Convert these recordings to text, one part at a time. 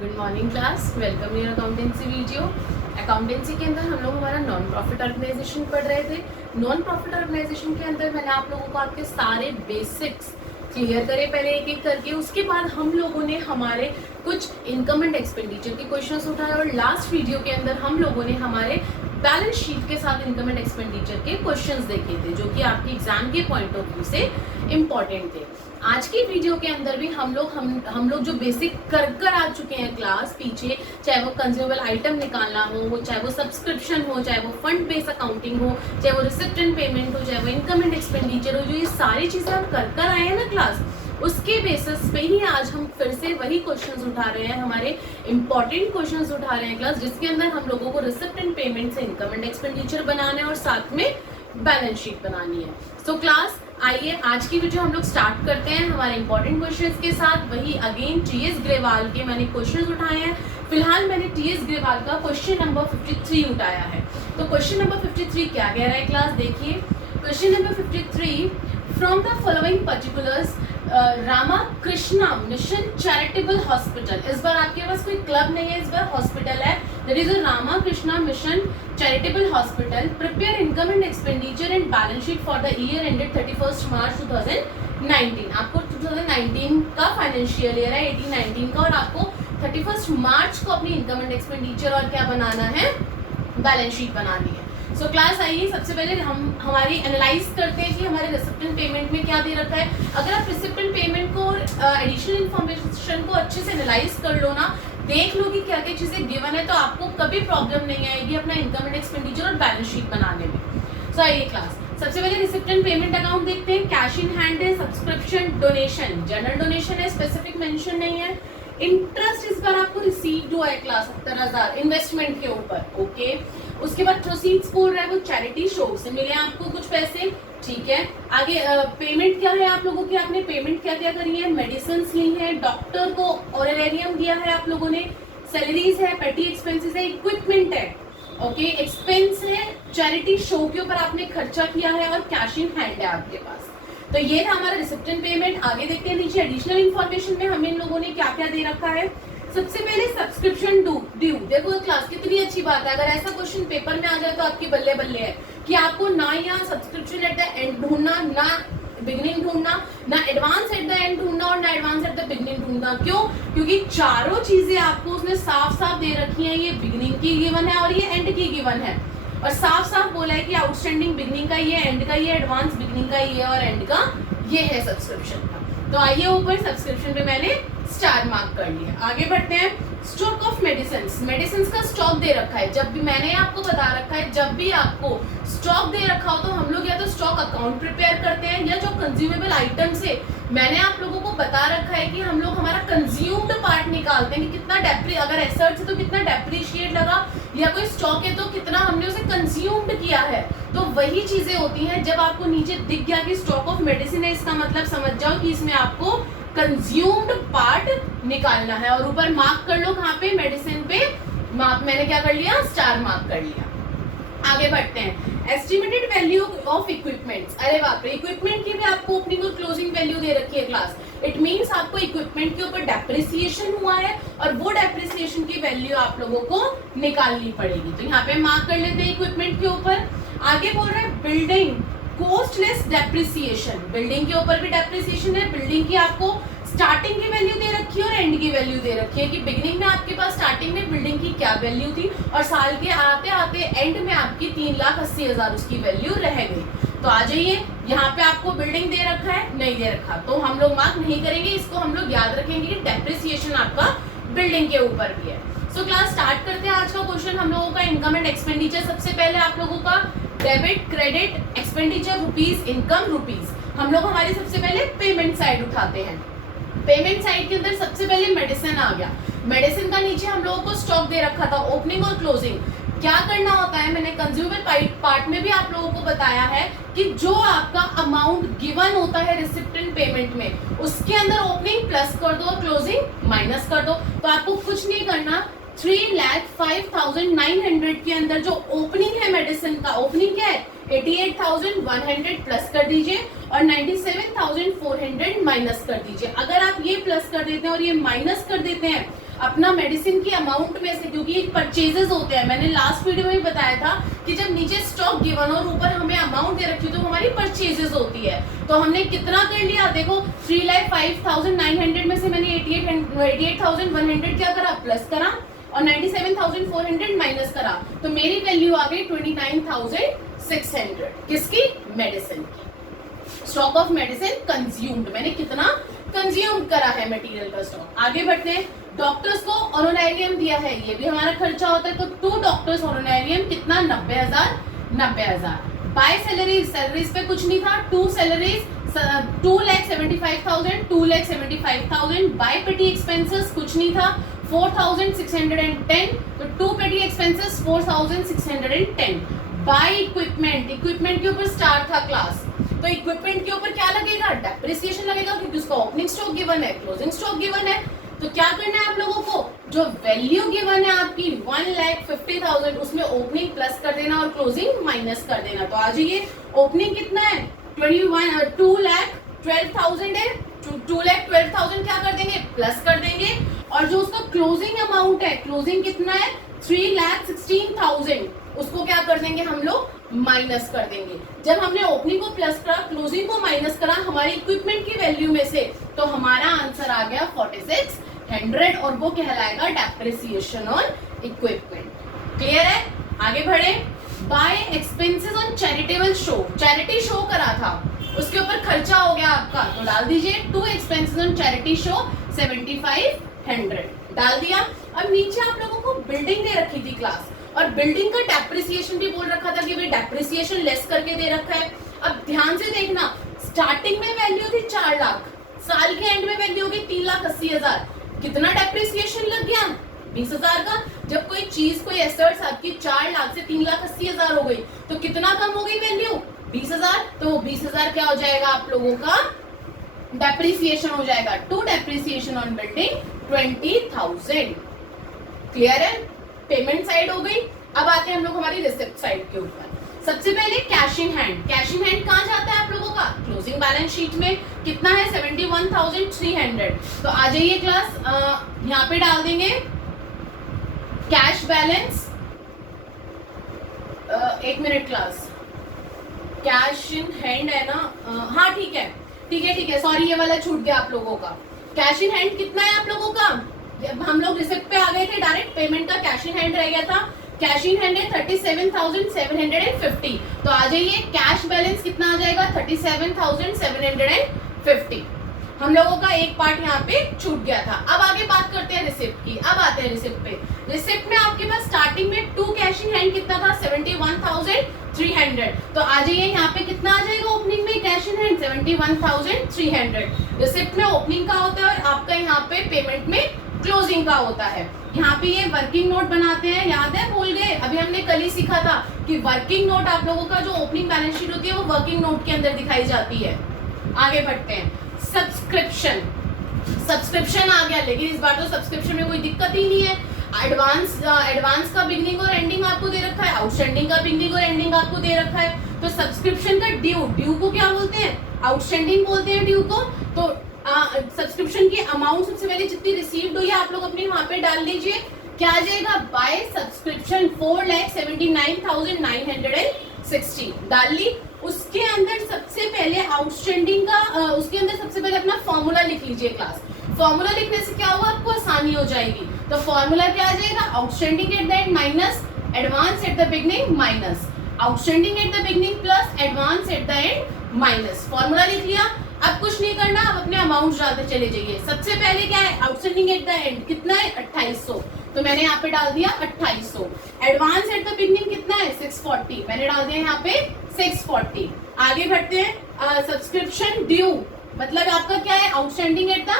Good morning class, welcome in accountancy video. Accountancy के अंदर हम लोग हमारा नॉन प्रॉफिट ऑर्गेनाइजेशन पढ़ रहे थे। नॉन प्रॉफिट ऑर्गेनाइजेशन के अंदर मैंने आप लोगों को आपके सारे बेसिक्स क्लियर करे पहले एक एक करके। उसके बाद हम लोगों ने हमारे कुछ इनकम एंड एक्सपेंडिचर के क्वेश्चंस उठाए और लास्ट वीडियो के अंदर हम लोगों ने हमारे बैलेंस शीट के साथ इनकम एंड एक्सपेंडिचर के क्वेश्चंस देखे थे जो कि आपके एग्जाम के पॉइंट ऑफ व्यू से इम्पोर्टेंट थे। आज की वीडियो के अंदर भी हम लोग जो बेसिक कर आ चुके हैं क्लास पीछे, चाहे वो कंज्यूमेबल आइटम निकालना हो, चाहे वो सब्सक्रिप्शन हो, चाहे वो फंड बेस्ड अकाउंटिंग हो, चाहे वो रिसिप्ट एंड पेमेंट हो, चाहे वो इनकम एंड एक्सपेंडिचर हो, जो ये सारी चीजें हम कर आए हैं ना क्लास, उसके बेसिस पे ही आज हम फिर से वही क्वेश्चंस उठा रहे हैं, हमारे इंपॉर्टेंट क्वेश्चंस उठा रहे हैं क्लास, जिसके अंदर हम लोगों को रिसिप्ट एंड पेमेंट से इनकम एंड एक्सपेंडिचर बनाना है और साथ में बैलेंस शीट बनानी है। सो क्लास आइए आज की वीडियो हम लोग स्टार्ट करते हैं हमारे इंपॉर्टेंट क्वेश्चंस के साथ। वही अगेन टीएस ग्रेवाल के मैंने क्वेश्चंस उठाए हैं। फिलहाल मैंने टीएस ग्रेवाल का क्वेश्चन नंबर 53 उठाया है। तो क्वेश्चन नंबर 53 क्या कह रहा है क्लास, देखिए question number 53, from the following particulars Ramakrishna mission charitable hospital. इस बार आपके पास कोई क्लब नहीं है, इस बार हॉस्पिटल है। That is Ramakrishna mission charitable hospital prepare income and expenditure and balance sheet for the year ended 31 March 2019। आपको 2019 का फाइनेंशियल ईयर है 18-19 का, और आपको 31 मार्च को अपनी इनकम एंड एक्सपेंडिचर और क्या बनाना है, बैलेंस शीट बनानी है। सो क्लास आइए सबसे पहले हम हमारी एनालाइज करते हैं कि हमारे रिसिप्ट एंड पेमेंट में क्या दे रखा है। अगर आप रिसिप्ट एंड पेमेंट को एडिशनल इन्फॉर्मेशन को अच्छे से एनालाइज कर लो ना, देख लो कि क्या क्या चीजें गिवन है, तो आपको कभी प्रॉब्लम नहीं आएगी अपना इनकम एंड एक्सपेंडिचर और बैलेंस शीट बनाने में। सो आइए क्लास सबसे पहले रिसिप्ट एंड पेमेंट अकाउंट देखते हैं। कैश इन हैंड है, सब्सक्रिप्शन, डोनेशन, जनरल डोनेशन है, स्पेसिफिक मेंशन नहीं है। इंटरेस्ट इस बार आपको रिसीव्ड हुआ है क्लास 70,000 इन्वेस्टमेंट के ऊपर, ओके। उसके बाद प्रोसीड्स बोल रहा है वो चैरिटी शो से मिले आपको कुछ पैसे, ठीक है। आगे पेमेंट क्या है आप लोगों की, आपने पेमेंट क्या क्या करी है, मेडिसिन ली है, डॉक्टर को ऑनरेरियम दिया है आप लोगों ने, सैलरीज है, पेटी एक्सपेंसेस है, इक्विपमेंट है, ओके, एक्सपेंस है, चैरिटी शो के ऊपर आपने खर्चा किया है और कैश इन हैंड है आपके पास। तो ये था हमारा रिसिप्ट एंड पेमेंट। आगे देखते हैं नीचे एडिशनल इन्फॉर्मेशन में हमें इन लोगों ने क्या क्या दे रखा है। सबसे पहले सब्सक्रिप्शन ड्यू। देखो क्लास कितनी अच्छी बात है, अगर ऐसा क्वेश्चन पेपर में आ जाए तो आपकी बल्ले बल्ले है कि आपको ना यहाँ सब्सक्रिप्शन एट द एंड ढूंढना, ना बिगिनिंग ढूंढना, ना एडवांस एट द एंड ढूंढना और ना एडवांस एट द बिगिनिंग ढूंढना। क्यों? क्योंकि चारों चीजें आपको उसने साफ साफ दे रखी है, ये बिगिनिंग की गिवन है और ये एंड की गिवन है, और साफ साफ बोला है कि आउटस्टैंडिंग बिगिनिंग का ये, एंड का ये, एडवांस बिगिनिंग का ये और एंड का ये है सब्सक्रिप्शन का। तो आइए ऊपर सब्सक्रिप्शन पे मैंने स्टार मार्क कर लिया। आगे बढ़ते हैं। स्टॉक ऑफ मेडिसिन का स्टॉक दे रखा है। जब भी मैंने आपको बता रखा है, जब भी आपको स्टॉक दे रखा हो तो हम लोग या तो स्टॉक अकाउंट प्रिपेयर करते हैं, या जो कंज्यूमेबल आइटम से मैंने आप लोगों को बता रखा है कि हम लोग हमारा कंज्यूम्ड पार्ट निकालते हैं कि कितना अगर एसेट है तो कितना डेप्रिशिएट लगा, या कोई स्टॉक है तो कितना हमने उसे कंज्यूम्ड किया है। तो वही चीजें होती हैं। जब आपको नीचे दिख गया कि स्टॉक ऑफ मेडिसिन है, इसका मतलब समझ जाओ कि इसमें आपको कंज्यूम्ड पार्ट निकालना है, और ऊपर मार्क कर लो कहाँ पे, मेडिसिन पे मार्क मैंने क्या कर लिया, स्टार मार्क कर लिया। आगे बढ़ते हैं। Estimated value of equipments. अरे बाप रे, इक्विपमेंट की भी आपको ओपनिंग और क्लोजिंग वैल्यू दे रखी है क्लास। इट मींस आपको इक्विपमेंट के ऊपर डेप्रिसिएशन हुआ है और वो डेप्रिसिएशन की वैल्यू आप लोगों को निकालनी पड़ेगी। तो यहाँ पे मार्क कर लेते हैं इक्विपमेंट के ऊपर। आगे बोल रहे हैं बिल्डिंग कॉस्टलेस डेप्रिसिएशन। बिल्डिंग के ऊपर भी डेप्रिसिएशन है। बिल्डिंग की आपको स्टार्टिंग की वैल्यू दे रखी है और एंड की वैल्यू दे रखी है कि बिगिनिंग में आपके पास स्टार्टिंग में बिल्डिंग की क्या वैल्यू थी और साल के आते आते एंड में आपकी 3,80,000 उसकी वैल्यू रह गई। तो आ जाइए, यहाँ पे आपको बिल्डिंग दे रखा है, नहीं दे रखा तो हम लोग मार्क नहीं करेंगे, इसको हम लोग याद रखेंगे कि डेप्रिसिएशन आपका बिल्डिंग के ऊपर भी है। सो क्लास स्टार्ट करते हैं आज का क्वेश्चन हम लोगों का इनकम एंड एक्सपेंडिचर। सबसे पहले आप लोगों का debit, credit, expenditure rupees, income rupees. हम लोग हमारी सबसे पहले पेमेंट साइड उठाते हैं। पेमेंट साइड के अंदर सबसे पहले मेडिसिन आ गया। मेडिसिन का नीचे हम लोगों को स्टॉक दे रखा था, ओपनिंग और क्लोजिंग। क्या करना होता है, मैंने कंज्यूमर पार्ट में भी आप लोगों को बताया है कि जो आपका अमाउंट गिवन होता है रिसिप्ट एंड पेमेंट में, उसके अंदर ओपनिंग प्लस कर दो और क्लोजिंग माइनस कर दो। तो आपको कुछ नहीं करना, 3,05,900 के अंदर जो ओपनिंग है मेडिसिन का, ओपनिंग क्या है 88,100 प्लस कर दीजिए और 97,400 माइनस कर दीजिए। अगर आप ये प्लस कर देते हैं और ये माइनस कर देते हैं अपना मेडिसिन की अमाउंट में से, क्योंकि ये परचेजेस होते हैं, मैंने लास्ट वीडियो में भी बताया था कि जब नीचे स्टॉक गिवन और ऊपर हमें अमाउंट दे रखी तो हमारी परचेजेस होती है। तो हमने कितना कर लिया, देखो 3,05,900 में से मैंने 88,100 क्या करा, प्लस करा, और 97,400 माइनस करा, तो मेरी वैल्यू आ गई 29,600 किसकी, मेडिसिन की। स्टॉक ऑफ मेडिसिन कंज्यूम्ड, मैंने कितना कंज्यूम करा है मटेरियल का स्टॉक। आगे बढ़ते हैं, डॉक्टर्स को ऑनोरेरियम दिया है, ये भी हमारा खर्चा होता है, तो 2 डॉक्टर्स ऑनोरेरियम कितना, 90,000। बाय सैलरीज, सैलरीज पे कुछ नहीं था, 2 सैलरीज 2,75,000, 2,75,000। बाय पेटी एक्सपेंसेस कुछ नहीं था, 4,610, तो 2 पेटी एक्सपेंसेस 4,610। बाय इक्विपमेंट, इक्विपमेंट के ऊपर स्टार था क्लास, तो इक्विपमेंट के ऊपर क्या लगेगा, डेप्रिसिएशन लगेगा, क्योंकि उसका ओपनिंग स्टॉक गिवन है, क्लोजिंग स्टॉक गिवन है। तो क्या करना है आप लोगों को, जो वैल्यू गिवन है आपकी 1,50,000, उसमें ओपनिंग प्लस कर देना और क्लोजिंग माइनस कर देना। तो आ जाइए, ओपनिंग कितना है, 2,12,000 है, 2,12,000 क्या कर देंगे, प्लस कर देंगे, और जो उसका क्लोजिंग अमाउंट है, क्लोजिंग कितना है 3,16,000, उसको क्या कर देंगे हम लोग, माइनस कर देंगे। जब हमने ओपनिंग को प्लस करा, क्लोजिंग को माइनस करा हमारी इक्विपमेंट की वैल्यू में से, तो हमारा आंसर आ गया 4,600, और वो कहलाएगा डेप्रिसिएशन ऑन इक्विपमेंट। क्लियर है, आगे बढ़े। By expenses on charitable show, charity show करा था, उसके ऊपर खर्चा हो गया आपका, तो डाल दीजिए 2 एक्सपेंसेस ऑन चैरिटी शो 7,500 डाल दिया। अब नीचे आप लोगों को बिल्डिंग दे रखी थी क्लास, और बिल्डिंग का डेप्रिसिएशन भी बोल रखा था कि भाई डेप्रिसिएशन लेस करके दे रखा है। अब ध्यान से देखना, स्टार्टिंग में वैल्यू थी 4 लाख, साल के एंड में वैल्यू होगी 3,80,000, कितना डेप्रिसिएशन लग गया, 20,000 का। जब कोई चीज, कोई एसेट्स आपकी 4 लाख से 3,80,000 हो गई, तो कितना कम हो गई वैल्यू, 20,000, तो 20,000 क्या हो जाएगा आप लोगों का, डेप्रिसिएशन हो जाएगा। To depreciation on building 20,000। Clear है, पेमेंट साइड हो गई। अब आते हैं हम लोग हमारी रिसिप्ट साइड के ऊपर। सबसे पहले cash in hand, cash in hand कहाँ जाता है आप लोगों का, क्लोजिंग बैलेंस शीट में कितना है 71,300। तो आ जाइए क्लास, यहाँ पे डाल देंगे कैश बैलेंस, एक minute class, cash in hand है ना, हाँ ठीक है, सॉरी ये वाला छूट गया आप लोगों का। कैश इन हैंड कितना है आप लोगों का, हम लोग रिसिप्ट पे आ गए थे, डायरेक्ट पेमेंट का कैश इन हैंड रह गया था। कैश इन हैंड है 37,750, तो आ जाइए कैश बैलेंस कितना आ जाएगा 37,750। हम लोगों का एक पार्ट यहाँ पे छूट गया था। अब आगे बात करते हैं रिसिप्ट की। अब आते हैं रिसिप्ट पे। रिसिप्ट में आपके पास स्टार्टिंग में 2 कैश इन हैंड कितना था 71,300, तो आ जाइए यहाँ पे कितना आ जाएगा ओपनिंग में कैश इन हैंड 71,300। रिसिप्ट में ओपनिंग का होता है और आपका यहाँ पे पेमेंट में क्लोजिंग का होता है। यहाँ पे ये वर्किंग नोट बनाते हैं, याद है, भूल गए, अभी हमने कल ही सीखा था कि वर्किंग नोट आप लोगों का जो ओपनिंग बैलेंस शीट होती है वो वर्किंग नोट के अंदर दिखाई जाती है। आगे बढ़ते हैं, सब्सक्रिप्शन आ गया, लेकिन इस बार तो सब्सक्रिप्शन में कोई दिक्कत ही नहीं है। एडवांस का बिगनिंग और एंडिंग आपको दे रखा है, आउटस्टैंडिंग का बिगनिंग और एंडिंग आपको दे रखा है। तो सब्सक्रिप्शन का ड्यू को क्या बोलते हैं, आउटस्टैंडिंग बोलते हैं ड्यू को। तो सब्सक्रिप्शन की अमाउंट सबसे पहले जितनी रिसीव्ड हुई है आप लोग अपने वहां पे डाल लीजिए, क्या आ जाएगा, बाय सब्सक्रिप्शन 4,79,960 डाल ली। उसके अंदर सबसे पहले आउटस्टैंडिंग का, उसके अंदर सबसे पहले अपना फॉर्मूला लिख लीजिए क्लास। फॉर्मूला लिखने से क्या होगा, आपको आसानी हो जाएगी। तो फॉर्मूला क्या आ जाएगा, outstanding at the end minus advance at the beginning minus outstanding at the beginning plus advance at the end minus. Formula लिख लिया, अब कुछ नहीं करना, अब अपने अमाउंट डालते चले जाइए। सबसे पहले क्या है, आउटस्टैंडिंग एट द एंड कितना है 2800, तो मैंने यहाँ पे डाल दिया 2800। एडवांस एट द बिगनिंग कितना है 640, मैंने डाल दिया यहाँ पे 640। आगे बढ़ते हैं, सब्सक्रिप्शन ड्यू मतलब आपका क्या है, outstanding at the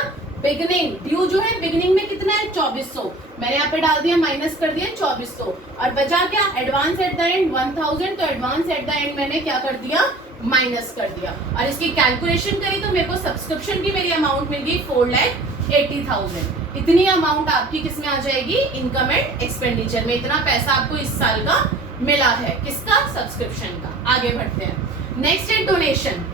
beginning. Due जो है बिगनिंग में कितना है 2400, मैंने यहाँ पे डाल दिया माइनस कर दिया 2400। और बचा क्या, एडवांस एट द एंड 1000, तो एडवांस एट द एंड मैंने क्या कर दिया, माइनस कर दिया। और इसकी कैलकुलेशन करी तो मेरे को सब्सक्रिप्शन की मेरी अमाउंट मिल गई 4,80,000। इतनी अमाउंट आपकी किसमें आ जाएगी, इनकम एंड एक्सपेंडिचर में। इतना पैसा आपको इस साल का मिला है, किसका, सब्सक्रिप्शन का। आगे बढ़ते हैं, नेक्स्ट है डोनेशन।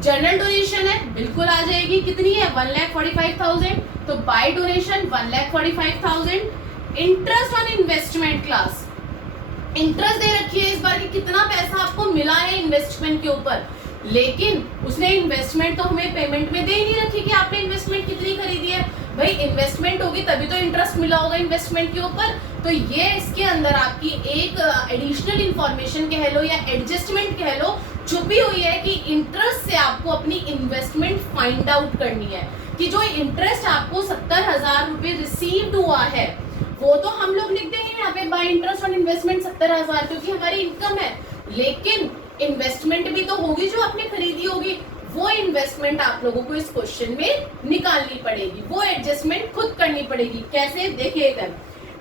जनरल डोनेशन है, बिल्कुल आ जाएगी, कितनी है 1,45,000। तो by donation 1,45,000। Interest on investment class, interest दे रखी है इस बार कि कितना पैसा आपको मिला है इन्वेस्टमेंट के ऊपर, लेकिन उसने इन्वेस्टमेंट तो हमें पेमेंट में दे ही नहीं रखी कि आपने इन्वेस्टमेंट कितनी खरीदी है। भाई इन्वेस्टमेंट होगी तभी तो इंटरेस्ट मिला होगा इन्वेस्टमेंट के ऊपर। तो ये इसके अंदर आपकी एक एडिशनल इंफॉर्मेशन कह लो या एडजस्टमेंट कह लो छुपी हुई है कि इंटरेस्ट से आपको अपनी इन्वेस्टमेंट फाइंड आउट करनी है कि जो इंटरेस्ट आपको 70,000 रुपए रिसीव्ड हुआ है वो तो हम लोग लिख देंगे यहाँ पे बाय इंटरेस्ट ऑन इन्वेस्टमेंट 70,000 क्योंकि हमारी इनकम है, लेकिन इन्वेस्टमेंट भी तो होगी जो आपने खरीदी होगी, वो इन्वेस्टमेंट आप लोगों को इस क्वेश्चन में निकालनी पड़ेगी, वो एडजस्टमेंट खुद करनी पड़ेगी। कैसे देखिए इधर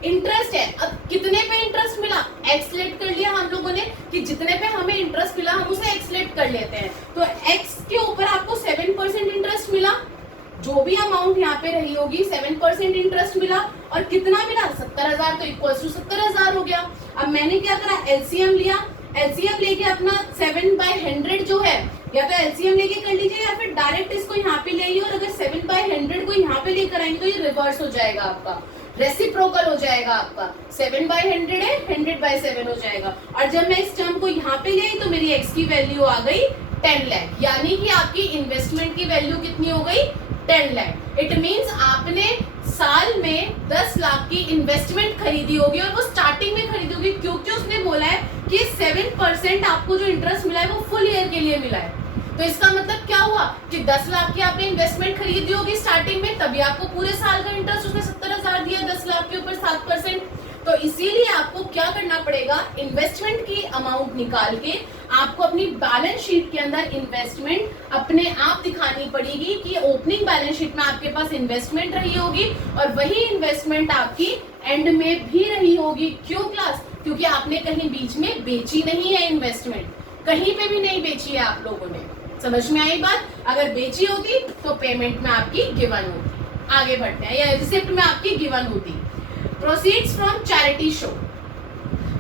इंटरेस्ट है, अब कितने पे इंटरेस्ट मिला एक्सलेट कर लिया हम लोगों ने कि जितने पे हमें इंटरेस्ट मिला हम उसे एक्सलेट कर लेते हैं। तो एक्स के ऊपर आपको 7% इंटरेस्ट मिला, जो भी अमाउंट यहाँ पे रही होगी 7% इंटरेस्ट मिला, और कितना मिला 70,000, तो इक्वल टू 70,000 हो गया। अब मैंने क्या करा एलसीएम लिया, एलसीएम लेके अपना 7/100 जो है या तो एलसीएम लेके कर लीजिए या फिर डायरेक्ट इसको यहाँ पे ले आइए, और अगर 7/100 को यहाँ पे लेकर आएंगे तो ये रिवर्स हो जाएगा आपका, रेसिप्रोकल हो जाएगा आपका, 7/100 है 100/7 हो जाएगा। और जब मैं इस टर्म को यहाँ पे ले आई तो मेरी एक्स की वैल्यू आ गई 10 लाख, यानी कि आपकी इन्वेस्टमेंट की वैल्यू कितनी हो गई 10 लाख। इट मीन्स आपने साल में 10 लाख की इन्वेस्टमेंट खरीदी होगी और वो स्टार्टिंग में खरीदी होगी क्योंकि उसने बोला है कि 7% आपको जो इंटरेस्ट मिला है वो फुल ईयर के लिए मिला है। तो इसका मतलब क्या हुआ कि 10 लाख की आपने इन्वेस्टमेंट खरीदी होगी स्टार्टिंग में, तभी आपको पूरे साल का इंटरेस्ट उसने 70,000 दिया 10 लाख के ऊपर 7%। तो इसीलिए आपको क्या करना पड़ेगा, इन्वेस्टमेंट की अमाउंट निकाल के आपको अपनी बैलेंस शीट के अंदर इन्वेस्टमेंट अपने आप दिखानी पड़ेगी कि ओपनिंग बैलेंस शीट में आपके पास इन्वेस्टमेंट रही होगी और वही इन्वेस्टमेंट आपकी एंड में भी रही होगी। क्यों क्लास? क्योंकि आपने कहीं बीच में बेची नहीं है इन्वेस्टमेंट, कहीं पे भी नहीं बेची है आप लोगों ने। समझ में आई बात? अगर बेची होती तो पेमेंट में आपकी गिवन होती। आगे बढ़ते हैं, या रिसिप्ट में आपकी गिवन होती। Proceeds from charity show,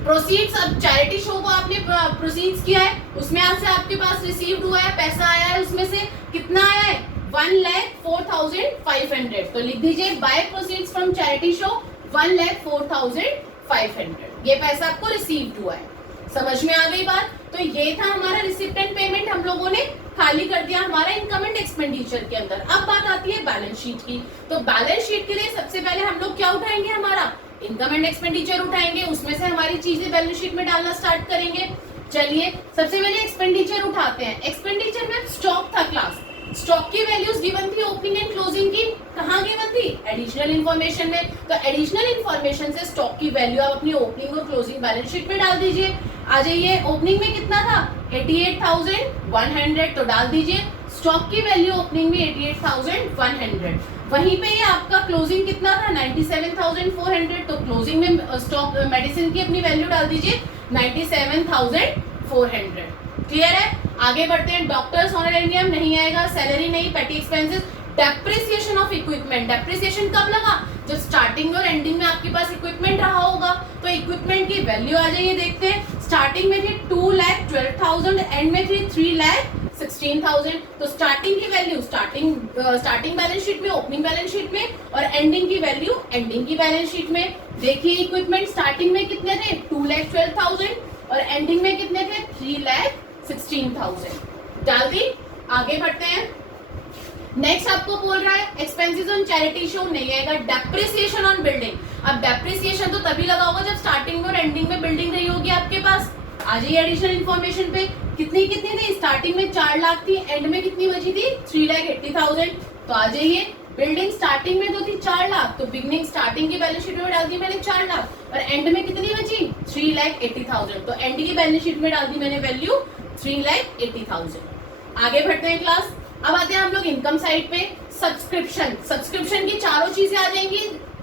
proceeds, अब चैरिटी शो को आपने प्रोसीड्स किया है, उसमें से आपके पास रिसीव्ड हुआ है, पैसा आया है, उसमें से कितना आया है 1,04,500। तो लिख दीजिए by proceeds from charity show 1,04,500, ये पैसा आपको रिसीव्ड हुआ है। समझ में आ गई बात? तो ये था हमारा रिसिप्ट एंड पेमेंट, हम लोगों ने खाली कर दिया हमारा इनकम एंड एक्सपेंडिचर के अंदर। अब बात आती है बैलेंस शीट की। तो बैलेंस शीट के लिए सबसे पहले हम लोग क्या उठाएंगे, हमारा इनकम एंड एक्सपेंडिचर उठाएंगे, उसमें से हमारी चीजें बैलेंस शीट में डालना स्टार्ट करेंगे। चलिए सबसे पहले एक्सपेंडिचर उठाते हैं। एक्सपेंडिचर में स्टॉक था क्लास, स्टॉक की वैल्यूज गिवन थी ओपनिंग एंड क्लोजिंग की, कहाँ गिवन थी एडिशनल इन्फॉर्मेशन में। तो एडिशनल इन्फॉर्मेशन से स्टॉक की वैल्यू आप अपनी ओपनिंग और क्लोजिंग बैलेंस शीट में डाल दीजिए। आ जाइए, ओपनिंग में कितना था 88,100, तो डाल दीजिए स्टॉक की वैल्यू ओपनिंग में 88,100। वहीं पे ये आपका क्लोजिंग कितना था 97,400, तो क्लोजिंग में स्टॉक मेडिसिन की अपनी वैल्यू डाल दीजिए 97,400। क्लियर है? आगे बढ़ते हैं। डॉक्टर्स ऑनरेरियम नहीं आएगा, सैलरी नहीं, पेटी expenses, depreciation of equipment. Depreciation कब लगा? जब स्टार्टिंग और एंडिंग में आपके पास इक्विपमेंट रहा होगा। तो इक्विपमेंट की वैल्यू आ जाइए, देखते हैं। स्टार्टिंग में थी 2,12,000, एंड में थी 3,16,000। तो स्टार्टिंग की वैल्यू स्टार्टिंग बैलेंस शीट में, ओपनिंग बैलेंस शीट में, और एंडिंग की वैल्यू एंडिंग की बैलेंस शीट में। देखिए इक्विपमेंट स्टार्टिंग में कितने थे 2,12,000 और एंडिंग में कितने थे 3,16,000। डाल दी। आगे बढ़ते हैं। नेक्स्ट आपको बोल रहा है एक्सपेंसेस ऑन चैरिटी शो नहीं आएगा, डेप्रिसिएशन ऑन बिल्डिंग। अब डेप्रिसिएशन तो तभी लगा होगा जब स्टार्टिंग और एंडिंग में बिल्डिंग रही होगी आपके पास। आ जाइए एडिशनल इन्फॉर्मेशन पे, कितनी थी स्टार्टिंग में 4 लाख थी, एंड में कितनी बची थी 3,80,000। तो आ जाइए, बिल्डिंग स्टार्टिंग में तो थी 4 लाख, तो बिगनिंग स्टार्टिंग की बैलेंस शीट में डाल दी मैंने 4 लाख, और एंड में कितनी बची 3,80,000। तो एंड की बैलेंस शीट में डाल दी मैंने वैल्यू 3,80,000। आगे बढ़ते हैं क्लास। अब आते हैं हम लोग इनकम साइड पे। सब्सक्रिप्शन की चारों चीजें आ जाएंगी,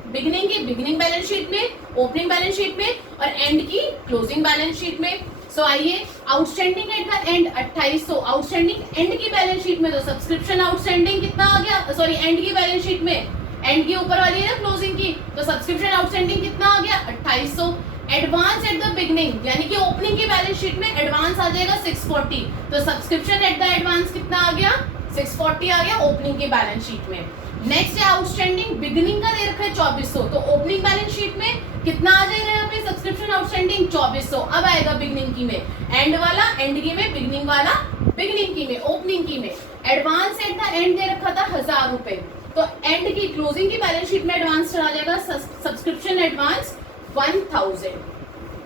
बिगिनिंग की बिगिनिंग बैलेंस शीट में, ओपनिंग बैलेंस शीट में, और एंड की क्लोजिंग बैलेंस शीट में। सो आइए, outstanding at the end 2800, outstanding and की बैलेंस शीट में। तो सब्सक्रिप्शन आउटस्टैंडिंग कितना आ गया, सॉरी एंड की बैलेंस शीट में, एंड की ऊपर वाली है ना क्लोजिंग की, तो सब्सक्रिप्शन आउटस्टैंडिंग कितना आ गया 2800। एडवांस एट द बिगनिंग, यानी कि ओपनिंग की बैलेंस शीट में एडवांस आ जाएगा 640, तो सब्सक्रिप्शन एट द एडवांस कितना आ गया 640 आ गया ओपनिंग की बैलेंस शीट में। नेक्स्ट है आउटस्टैंडिंग, बिगिनिंग का दे रखा है 2400, तो ओपनिंग बैलेंस शीट में कितना आ जाएगा यहाँ पे सब्सक्रिप्शन आउटस्टैंडिंग 2400, अब आएगा बिगिनिंग की में, एंड वाला एंड की में, बिगिनिंग वाला बिगिनिंग की में, ओपनिंग की में। Advance at the and they रखा था 1000 रुपए, तो एंड की क्लोजिंग की बैलेंस शीट में एडवांस चला जाएगा सब्सक्रिप्शन एडवांस 1000।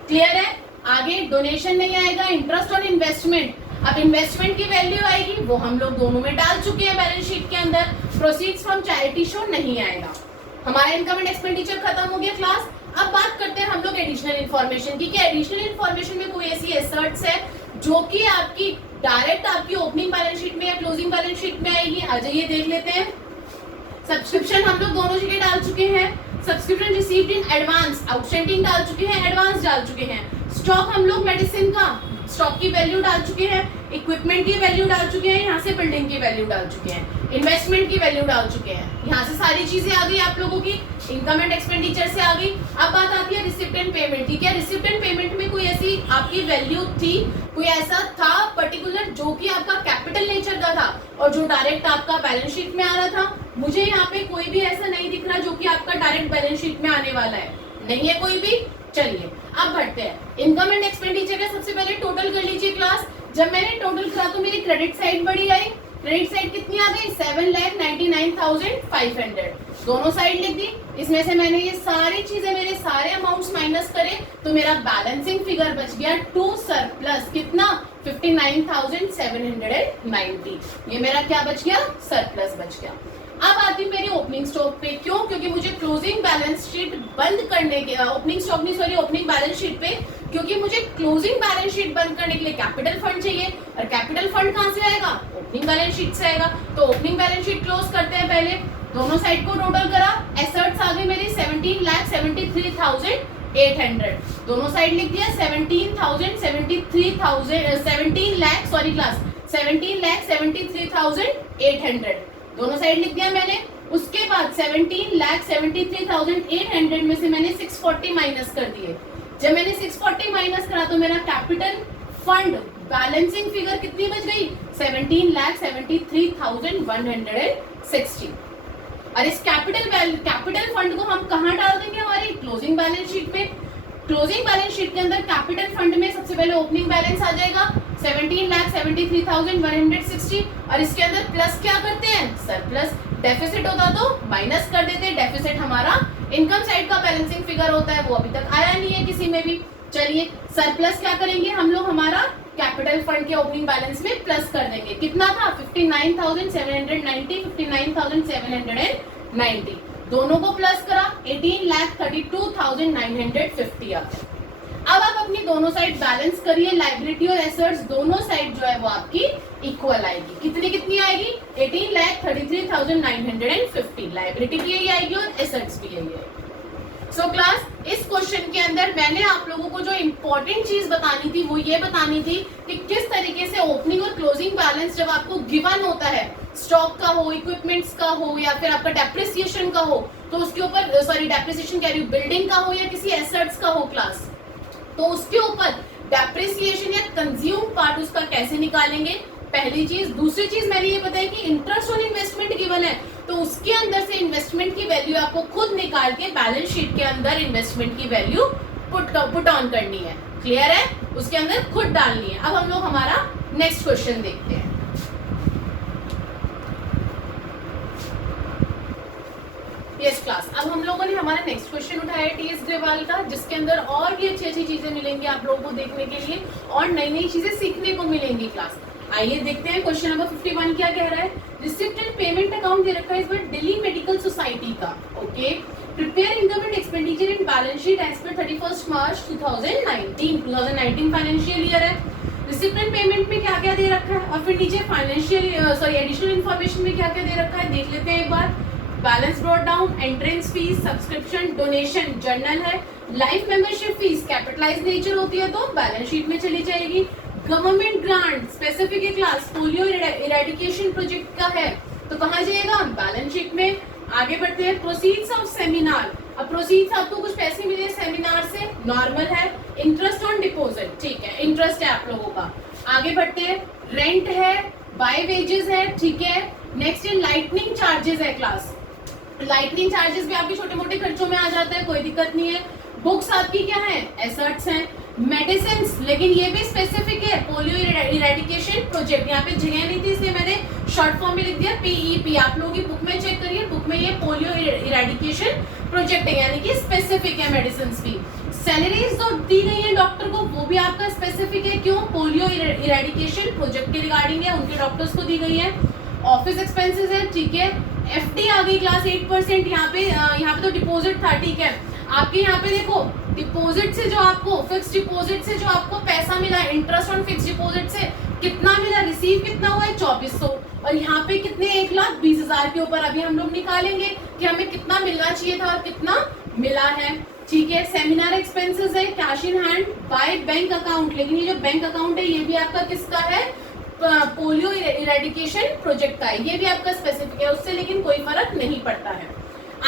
क्लियर है? आगे डोनेशन नहीं आएगा, इंटरेस्ट ऑन इन्वेस्टमेंट, अब इन्वेस्टमेंट की वैल्यू आएगी वो हम लोग दोनों में डाल चुके हैं बैलेंस शीट के अंदर। प्रोसीड्स फ्रॉम चैरिटी शो नहीं आएगा। हमारा इनकम एंड एक्सपेंडिचर खत्म हो गया क्लास। अब बात करते हैं हम लोग एडिशनल इन्फॉर्मेशन की, कि एडिशनल इन्फॉर्मेशन में कोई ऐसी एसेट्स है जो कि आपकी डायरेक्ट आपकी ओपनिंग बैलेंस शीट में या क्लोजिंग बैलेंस शीट में आएगी। आ जाइए देख लेते हैं। सब्सक्रिप्शन हम लोग दोनों जगह डाल चुके हैं, subscription received in advance, outstanding डाल चुके हैं, एडवांस डाल चुके हैं। स्टॉक हम लोग मेडिसिन का स्टॉक की वैल्यू डाल चुके हैं, इक्विपमेंट की वैल्यू डाल चुके हैं, यहाँ से बिल्डिंग की वैल्यू डाल चुके हैं, इन्वेस्टमेंट की वैल्यू डाल चुके हैं। यहाँ से सारी चीजें आ गई आप लोगों की, इनकम एंड एक्सपेंडिचर से आ गई। अब बात आती है रिसिप्ट एंड पेमेंट की। क्या रिसिप्ट एंड पेमेंट में कोई ऐसी आपकी वैल्यू थी, कोई ऐसा था पर्टिकुलर जो कि आपका कैपिटल नेचर का था और जो डायरेक्ट आपका बैलेंस शीट में आ रहा था? मुझे यहाँ पे कोई भी ऐसा नहीं दिख रहा जो कि आपका डायरेक्ट बैलेंस शीट में आने वाला है, नहीं है कोई भी। चलिए अब बढ़ते हैं इनकम एंड एक्सपेंडिचर का। सबसे पहले टोटल कर लीजिए क्लास। जब मैंने टोटल करा तो मेरी क्रेडिट साइड बड़ी आई, क्रेडिट साइड कितनी आ गई 7,99,500, दोनों साइड लिख दी। इसमें से मैंने ये सारी चीजें मेरे सारे अमाउंट्स माइनस करे तो मेरा बैलेंसिंग फिगर बच गया टू सरप्लस कितना 59,790। ये मेरा क्या बच गया? सरप्लस बच गया। अब आती मेरी ओपनिंग स्टॉक पे। क्यों? क्योंकि मुझे क्लोजिंग बैलेंस शीट बंद करने के ओपनिंग स्टॉक नहीं सॉरी ओपनिंग बैलेंस शीट पे, क्योंकि मुझे क्लोजिंग बैलेंस शीट बंद करने के लिए कैपिटल फंड चाहिए, और कैपिटल फंड कहां से आएगा? ओपनिंग बैलेंस शीट से आएगा। तो ओपनिंग बैलेंस शीट क्लोज करते हैं पहले। दोनों साइड को टोटल करा, एसेट्स आ गई मेरी 17,73,800, दोनों साइड लिख दिया 17,73,800, दोनों साइड लिख दिया मैंने। उसके बाद 17,73,800 में से मैंने 640 माइनस कर दिए। जब मैंने 640 माइनस करा तो मेरा कैपिटल फंड बैलेंसिंग फिगर कितनी बच गई? 17,73,160। और इस कैपिटल फंड को हम कहाँ डाल देंगे? हमारी क्लोजिंग बैलेंस शीट में। क्लोजिंग बैलेंस शीट के अंदर कैपिटल फंड में सबसे पहले ओपनिंग बैलेंस आ जाएगा 17,73,160, और इसके अंदर प्लस क्या करते हैं? सरप्लस। डेफिसिट होता तो माइनस कर देते। डेफिसिट हमारा इनकम साइड का बैलेंसिंग फिगर होता है, वो अभी तक आया नहीं है किसी में भी। चलिए सरप्लस क्या करेंगे हम लोग? हमारा कैपिटल फंड के ओपनिंग बैलेंस में प्लस कर देंगे। कितना था? 59,790, 59,790, दोनों को प्लस करा 18,32,950 आता है। अब आप अपनी दोनों साइड बैलेंस करिए, लायबिलिटी और एसेट्स दोनों साइड जो है वो आपकी इक्वल आएगी। कितनी कितनी आएगी? 18,33,950, लायबिलिटी भी यही आएगी और एसेट्स भी यही आएगी। सो क्लास, इस क्वेश्चन के अंदर मैंने आप लोगों को जो इम्पोर्टेंट चीज बतानी थी वो ये बतानी थी कि किस तरीके से ओपनिंग और क्लोजिंग बैलेंस जब आपको गिवन होता है, स्टॉक का हो, इक्विपमेंट्स का हो, या फिर आपका डेप्रिसिएशन का हो, तो उसके ऊपर सॉरी डेप्रिसिएशन कह रही हूं, बिल्डिंग का हो या किसी एसेट्स का हो क्लास, तो उसके ऊपर डेप्रिसिएशन या कंज्यूम पार्ट उसका कैसे निकालेंगे? पहली चीज। दूसरी चीज मैंने ये बताया कि इंटरेस्ट ऑन इन्वेस्टमेंट गिवन है, तो उसके अंदर से इन्वेस्टमेंट की वैल्यू आपको खुद निकाल के बैलेंस शीट के अंदर इन्वेस्टमेंट की वैल्यू पुट ऑन करनी है। क्लियर है? उसके अंदर खुद डालनी है। अब हम लोग हमारा नेक्स्ट क्वेश्चन देखते हैं। यस क्लास, अब हम लोगों ने हमारा नेक्स्ट क्वेश्चन उठाया है टीएस ग्रेवाल का, जिसके अंदर और भी अच्छी अच्छी चीजें मिलेंगी आप लोगों को देखने के लिए और नई नई चीजें सीखने को मिलेंगी क्लास। आइए देखते हैं क्वेश्चन नंबर 51 क्या कह रहा है। रिसिप्ट एंड पेमेंट अकाउंट दे रखा है इस बार दिल्ली मेडिकल सोसाइटी का। Okay, prepare income and expenditure in balance sheet as per 31 March 2019 financial year है। रिसिप्ट एंड पेमेंट में क्या क्या दे रखा है और फिर नीचे फाइनेंशियल एडिशनल इन्फॉर्मेशन में क्या क्या दे रखा है देख लेते हैं एक बार। Balance brought down, entrance fees, subscription, donation journal है, life membership fees capitalise nature होती है तो बैलेंस शीट में चली जाएगी। Government grant specific class polio eradication project का है तो कहाँ जाएगा? बैलेंस शीट में। आगे बढ़ते हैं, प्रोसीड्स ऑफ सेमिनार। अब प्रोसीड्स आपको कुछ पैसे मिले सेमिनार से, नॉर्मल है। इंटरेस्ट ऑन डिपॉजिट, ठीक है, इंटरेस्ट है आप लोगों का। आगे बढ़ते हैं, रेंट है, बाय वेजेस है, ठीक है। नेक्स्ट है लाइटनिंग चार्जेस है क्लास, लाइटनिंग चार्जेस भी आपके छोटे मोटे खर्चों में आ जाता है, कोई दिक्कत नहीं है। बुक्स आपकी क्या है, एसेट्स हैं। मेडिसिन, लेकिन ये भी स्पेसिफिक है, पोलियो इरेडिकेशन प्रोजेक्ट, यहाँ पे जगह नहीं थी इसलिए मैंने शॉर्ट फॉर्म में लिख दिया पीईपी। आप लोगों की बुक में चेक करिए, बुक में ये पोलियो इरेडिकेशन प्रोजेक्ट है, यानी कि स्पेसिफिक है। मेडिसिन भी, सैलरीज जो दी गई है डॉक्टर को वो भी आपका स्पेसिफिक है, क्यों, पोलियो इरेडिकेशन प्रोजेक्ट के रिगार्डिंग है, उनके डॉक्टर्स को दी गई है। ऑफिस एक्सपेंसेस है, ठीक है। एफडी आ गई क्लास 8%, यहाँ पे तो डिपॉजिट था, ठीक है। आपके यहाँ पे देखो डिपॉजिट से जो आपको फिक्स डिपॉजिट से जो आपको पैसा मिला, इंटरेस्ट ऑन फिक्स डिपॉजिट से कितना मिला, रिसीव कितना हुआ है 2400, और यहाँ पे कितने 1,20,000 के ऊपर अभी हम लोग निकालेंगे कि हमें कितना मिलना चाहिए था और कितना मिला है, ठीक है। सेमिनार एक्सपेंसेस है, cash in hand by bank account, लेकिन ये जो बैंक अकाउंट है ये भी आपका किसका है, पोलियो इरेडिकेशन प्रोजेक्ट का है, ये भी आपका स्पेसिफिक है, उससे लेकिन कोई फर्क नहीं पड़ता है।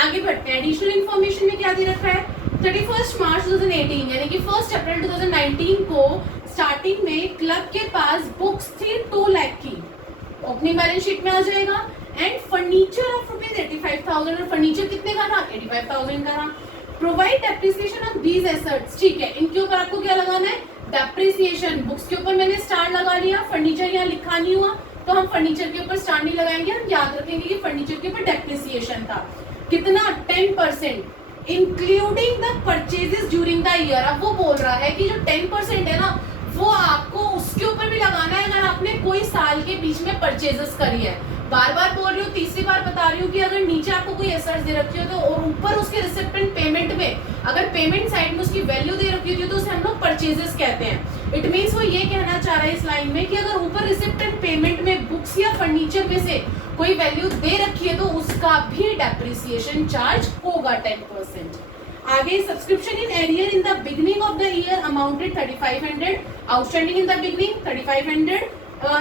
आगे बढ़ते हैं, एडिशनल इन्फॉर्मेशन में क्या दे रखा है, 31 मार्च 2018 यानी कि 1 अप्रैल 2019 को स्टार्टिंग में क्लब के पास बुक्स थी 2 लाख की, ओपनिंग बैलेंस शीट में आ जाएगा। एंड फर्नीचर ऑफ ₹85,000, और फर्नीचर कितने का था, 85,000 का था। Provide depreciation on these assets, ठीक है, इनके ऊपर आपको क्या लगाना है, डेप्रिसिएशन। बुक्स के ऊपर मैंने स्टार लगा लिया, फर्नीचर यहाँ लिखा नहीं हुआ तो हम फर्नीचर के ऊपर स्टार नहीं लगाएंगे, हम याद रखेंगे कि फर्नीचर के ऊपर डेप्रिसिएशन था, कितना, 10%, including the purchases during the year. अब वो बोल रहा है कि जो 10% है ना वो आपको उसके ऊपर भी लगाना है अगर आपने कोई साल के बीच में परचेजेस करी है। बार बार बोल रही हूँ, तीसरी बार बता रही हूँ कि अगर नीचे आपको कोई एसेट्स दे रखी हो तो और ऊपर उसके रिसिप्टेंट पेमेंट में अगर पेमेंट साइड में उसकी वैल्यू दे रखी होती है तो उसे हम लोग परचेजेस कहते हैं। इट मीन्स वो ये कहना चाह रहा है इस लाइन में कि अगर ऊपर रिसिप्टेंट पेमेंट में बुक्स या फर्नीचर में से कोई वैल्यू दे रखी है तो उसका भी डेप्रिसिएशन चार्ज होगा 10%। आगे, subscription in arrear in the beginning of the year amounted 3500, outstanding in the beginning 3500,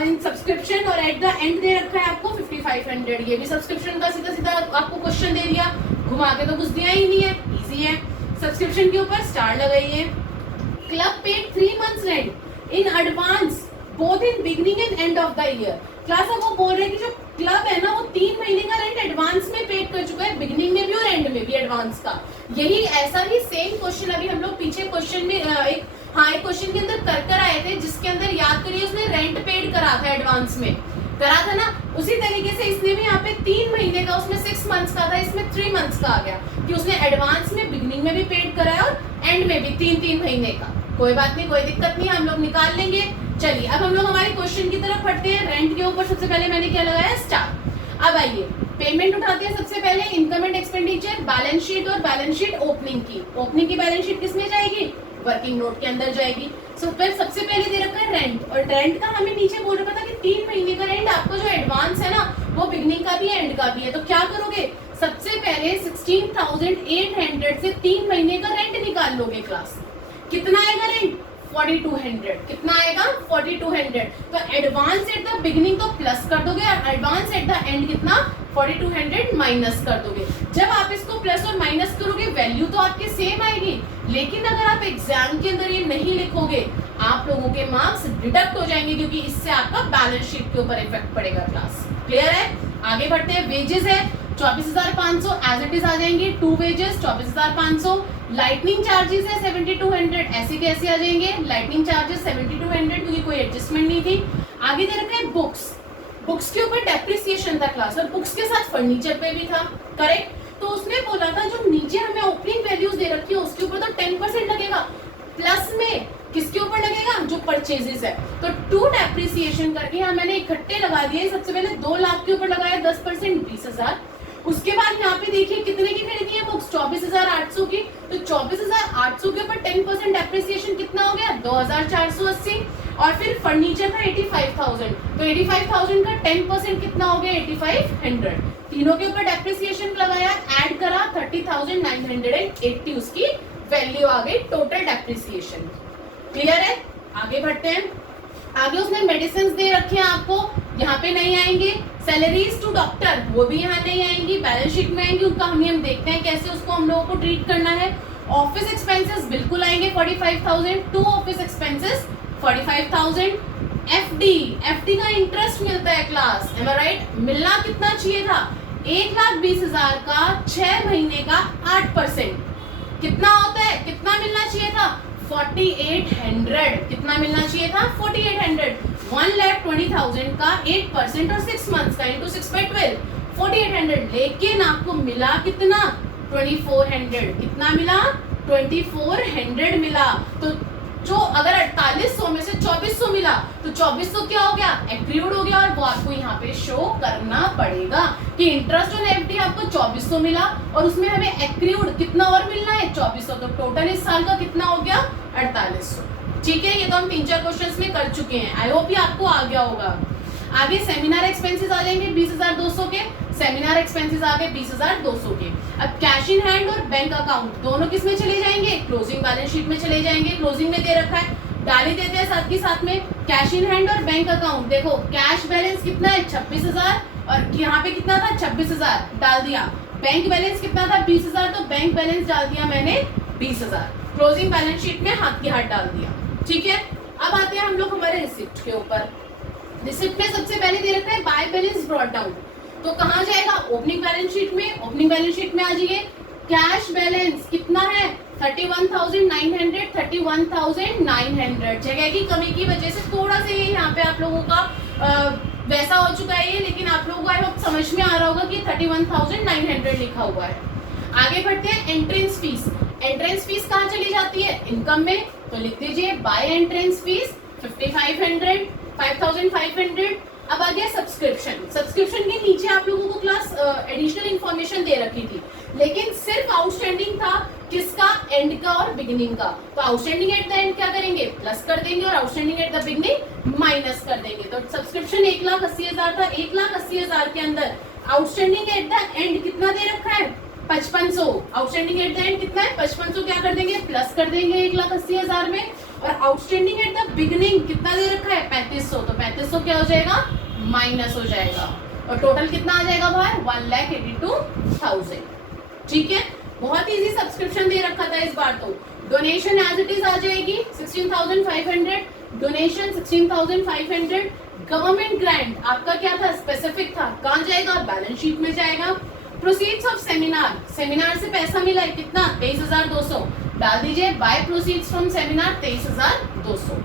in subscription, और एट द एंड दे रखा है आपको 5500। ये भी सब्सक्रिप्शन का सीधा सीधा आपको क्वेश्चन दे दिया, घुमा के तो कुछ दिया ही नहीं है, इजी है। सब्सक्रिप्शन के ऊपर स्टार लगाइए। Club paid 3 months rent in advance both in beginning and end of the year. Class अब वो बोल रहे हैं कि जो क्लब है ना वो 3 महीने का रेंट एडवांस में पेड कर चुका है, बिगिनिंग में भी और एंड में भी एडवांस का। यही ऐसा ही सेम क्वेश्चन अभी हम लोग पीछे क्वेश्चन में एक क्वेश्चन के अंदर कर आए थे, जिसके अंदर याद करिए उसने रेंट पेड करा था, एडवांस में करा था ना। उसी तरीके से इसने भी यहाँ पे 3 महीने का, उसमें 6 months का था, इसमें 3 months का आ गया कि उसने एडवांस में बिगिनिंग में भी पेड करा है और एंड में भी 3-3 महीने का। कोई बात नहीं, कोई दिक्कत नहीं, हम लोग निकाल लेंगे। चलिए अब हम लोग हमारे क्वेश्चन की तरफ बढ़ते हैं। रेंट के ऊपर सबसे पहले मैंने क्या लगाया, स्टार। अब आइए पेमेंट उठाते हैं। सबसे पहले income and expenditure, balance sheet और बैलेंस शीट ओपनिंग की। ओपनिंग की बैलेंस शीट किसमें जाएगी, वर्किंग नोट के अंदर जाएगी। सबसे पहले दे रखा है रेंट, और रेंट का हमें नीचे बोल रखा था कि 3 महीने का रेंट, आपका जो एडवांस है ना वो बिगनिंग का भी है एंड का भी है। तो क्या करोगे, सबसे पहले 16,800 से 3 महीने का रेंट निकाल लोगे। क्लास कितना आएगा रेंट, 4200। कितना आएगा, 4200। तो एडवांस एट द बिगिनिंग तो प्लस कर दोगे और एडवांस एट द एंड कितना, 4200 माइनस कर दोगे। जब आप इसको प्लस और माइनस करोगे वैल्यू तो आपकी सेम आएगी, लेकिन अगर आप एग्जाम के अंदर ये नहीं लिखोगे आप लोगों के मार्क्स डिडक्ट हो जाएंगे, क्योंकि इससे आपका बैलेंस शीट के ऊपर इफेक्ट पड़ेगा। क्लास क्लियर है। आगे बढ़ते हैं। वेजेस है 24,500 एज इट इज आ जाएंगे। 2 वेजेस 24,500। लाइटनिंग चार्जेस है 7,200, ऐसे कैसे आ जाएंगे, लाइटनिंग चार्जेस 7,200 क्योंकि कोई एडजस्टमेंट नहीं थी। आगे दे रखा है बुक्स, बुक्स के ऊपर डेप्रिसिएशन था क्लास, और बुक्स के साथ फर्नीचर पे भी था, करेक्ट। तो उसने बोला था जो नीचे हमें ओपनिंग वैल्यूज दे रखी है उसके ऊपर तो 10% लगेगा, प्लस में किसके ऊपर लगेगा, जो परचेजेस है। तो 2 डेप्रिसिएशन करके यहाँ मैंने इकट्ठे लगा दिए। सबसे पहले 2 लाख के ऊपर लगाया 10%, 20,000। उसके बाद यहाँ पे देखिए कितने की खरीदी है बुक्स, 24,800 की। तो 24,800 के ऊपर 10% डेप्रिसिएशन कितना हो गया, 2,480। और फिर फर्नीचर था 85,000, तो 85,000 का 10% कितना हो गया, 8,500। तीनों के ऊपर डेप्रिसिएशन लगाया, ऐड करा, 30,980 उसकी वैल्यू आ गई, टोटल डेप्रिसिएशन। क्लियर है। आगे बढ़ते हैं। आगे उसने मेडिसिन दे रखे हैं आपको, यहाँ पे नहीं आएंगे। सैलरीज टू डॉक्टर वो भी यहाँ नहीं आएंगी, बैलेंस शीट में आएंगी, उनका हम देखते हैं कैसे उसको हम लोगों को ट्रीट करना है। ऑफिस एक्सपेंसेस बिल्कुल आएंगे 45,000, 2 ऑफिस एक्सपेंसेस 45,000। एफडी का इंटरेस्ट मिलता है क्लास, एम आई राइट, मिलना कितना चाहिए था, 1,20,000 का 6 महीने का 8% कितना होता है, कितना मिलना चाहिए था 4800, कितना मिलना चाहिए था 4800। 1,20,000 का 8% और 6 मंथ्स का इंटू 6/12 4800, लेकिन आपको मिला कितना 2400, कितना मिला 2400 मिला। तो जो अगर 4800 में से 2400 मिला तो 2400 क्या हो गया एक्रीड हो गया, और वो आपको यहाँ पे शो करना पड़ेगा कि इंटरेस्ट ऑन एफडी आपको 2400 मिला और उसमें हमें एक्रीड कितना और मिलना है 2400, तो टोटल इस साल का कितना हो गया 4800। ठीक है, ये तो हम 3-4 क्वेश्चंस में कर चुके हैं, आई होप ये आपको आ गया होगा। आगे सेमिनार एक्सपेंसेस आ जाएंगे 20,200 के, सेमिनार एक्सपेंसेस आ गए 20,200 के। अब कैश इन हैंड और बैंक अकाउंट दोनों किस में चले जाएंगे, क्लोजिंग बैलेंस शीट में चले जाएंगे। क्लोजिंग में दे रखा है, डाल ही देते हैं साथ के साथ में कैश इन हैंड और बैंक अकाउंट। देखो कैश बैलेंस कितना है 26,000 और यहाँ पे कितना था 26,000 डाल दिया। बैंक बैलेंस कितना था 20,000, तो बैंक बैलेंस डाल दिया मैंने 20,000। क्लोजिंग बैलेंस शीट में हाथ के हाथ डाल दिया। ठीक है, अब आते हैं हम लोग हमारे रिसिप्ट के ऊपर। रिसिप्ट में सबसे पहले दे रखा है बाय बैलेंस ब्रॉट डाउन, तो कहाँ जाएगा ओपनिंग बैलेंस शीट में। ओपनिंग बैलेंस शीट में आ जाइए, कैश बैलेंस कितना है 31,900, 31,900। जगह की कमी की वजह से थोड़ा सा ये यहाँ पे आप लोगों का वैसा हो चुका है ये, लेकिन आप लोगों को आई होप समझ में आ रहा होगा कि 31,900 लिखा हुआ है। आगे बढ़ते हैं एंट्रेंस फीस। एंट्रेंस फीस कहाँ चली जाती है इनकम में, तो लिख दीजिए बाय एंट्रेंस फीस 5,500, 5,500। अब आ गया सब्सक्रिप्शन। सब्सक्रिप्शन के नीचे आप लोगों को क्लास एडिशनल इंफॉर्मेशन दे रखी थी, लेकिन सिर्फ आउटस्टैंडिंग था किसका, एंड का और बिगिनिंग का। तो आउटस्टैंडिंग एट द एंड क्या करेंगे प्लस कर देंगे और outstanding at the beginning minus कर देंगे। तो सब्सक्रिप्शन 1,80,000 था, 1,80,000 के अंदर आउटस्टैंडिंग एट द एंड कितना दे रखा है 5500। आउटस्टैंडिंग एट द एंड कितना है 5500, क्या कर देंगे प्लस कर देंगे 1,80,000 में, और आउटस्टैंडिंग एट द बिगिनिंग कितना दे रखा है 3500, तो 3500 क्या हो जाएगा माइनस हो जाएगा, और टोटल कितना आ जाएगा बाहर 1,82,000। ठीक है, बहुत इजी सब्सक्रिप्शन दे रखा था इस बार। तो डोनेशन एज इट इज आ जाएगी 16,500, डोनेशन 16,500। गवर्नमेंट ग्रांट आपका क्या था स्पेसिफिक था, कहाँ जाएगा बैलेंस शीट में जाएगा। प्रोसीड्स ऑफ सेमिनार, सेमिनार से पैसा मिला है कितना 23,200, डाल दीजिए by proceeds from seminar 23,200।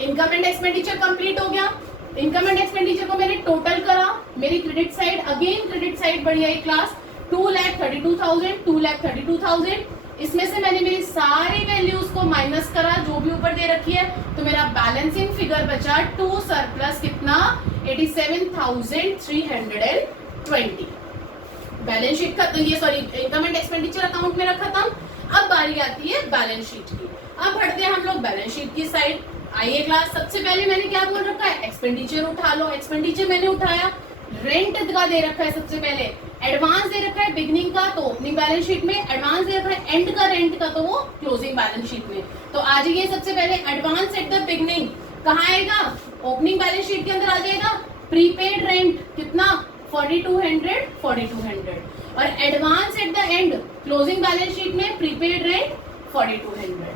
Income and expenditure complete हो गया। इनकम एंड एक्सपेंडिचर को मैंने टोटल करा, मेरी credit side again credit side बढ़ी है क्लास 2,32,000, 2,32,000। इसमें से मैंने मेरी सारी वैल्यूज को माइनस करा जो भी ऊपर दे रखी है, तो मेरा बैलेंसिंग फिगर बचा टू सरप्लस कितना 87,320। बैलेंस शीट का तो ये sorry income and expenditure account में रखा था। अब बारी आती है बैलेंस शीट की। अब हटते हैं हम लोग बैलेंस शीट की साइड। आइए क्लास, सबसे पहले मैंने क्या बोल रखा है एक्सपेंडिचर उठा लो। एक्सपेंडिचर मैंने उठाया, रेंट का दे रखा है सबसे पहले, एडवांस दे रखा है बिगनिंग का तो ओपनिंग बैलेंस शीट में, एडवांस दे रखा है एंड का रेंट का तो वो क्लोजिंग बैलेंस शीट में। तो आ जाइए सबसे पहले एडवांस एट द बिगनिंग कहाँ आएगा ओपनिंग बैलेंस शीट के अंदर आ जाएगा। प्रीपेड रेंट कितना 4,200, 4,200, और advance at the end closing balance sheet में प्रीपेड रेंट 4,200।